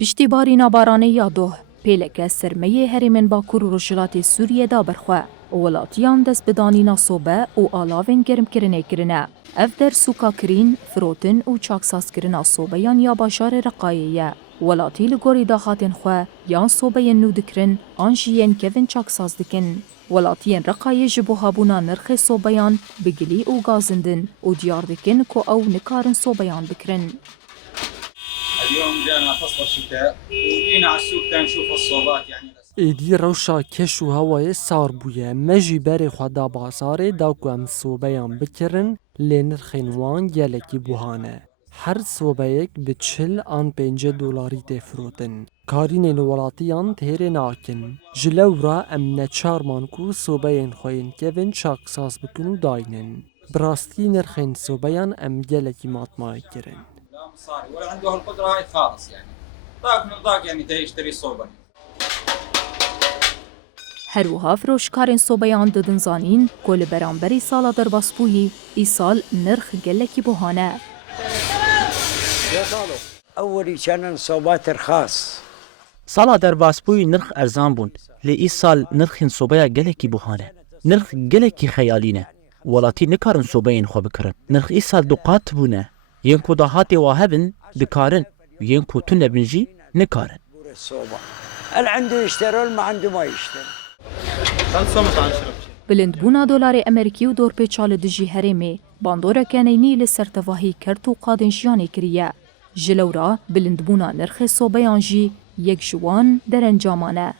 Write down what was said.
پشتیبارîna baranê ya doh pêleke sermeyê herêmên Bakur û Rojhilatê Sûriyê da berxwe. Welatiyan dest bi danîna sobe û alavên germkirinê kirine. Ev dersûka kirîn, firotin û çaksazkirina sobeyan ya bajarê Reqayê ye. Welatî li gorî daxatên xwe yan sobeyên nû dikirin, an jî yên kevin çaksaz dikin. Welatiyên Reqayê ji bo habûna nirxê sobeyan bigilî û gazindin û diyar dikin ku ew nikarin sobeyan bikirin. اليوم جانا فصل الشتاء وجينا على السوق تنشوف الصوبات يعني ایدی روشا کش و هوای سار بویه مجی بری خدا بازاره دا کو ام صوبیان بکرن لنرخین وان گلکی بوهانه. هر صوبیک به 40 آن 5 دلاری تفروتن. کارین الولاتیان تهره ناکن. جلورا ام نچار مانکو صوبیان خوین کهون چاکساز بکنو داینن. براستی نرخین صوبیان ام گلکی ماتمای کرن. لا مصاري ولا عنده القدرة هاي خالص يعني ضاق يعني يشتري صوبة. هروها فرۆشکارên sobeyan didin zanîn ku li beramberî sala derbasbûyî îsal nirx gelekî buhane. أول كان صوبات رخاص. سالا derbasbûyî nirx erzan bûn, lê îsal nirxên sobeya gelekî buhane. Nirx gelekî xeyalî ne. Welatî nikarin sobeyên xwe bikirin. Nirx îsal duqat bûne. Yên ku dahatê wa hebin dikarin, yên ku tu nebin jî nikarin. اللي عنده يشترون ما عنده ما يشتري. Bilindbûna dolarê Emerîkî û dorpêça li dijî herêmê bandoreke neynî li ser tevahî kert û qadên jiyanê kiriye. Ji lewra bilindbûna nirxê sobeyan jî yek ji wan derencama ne.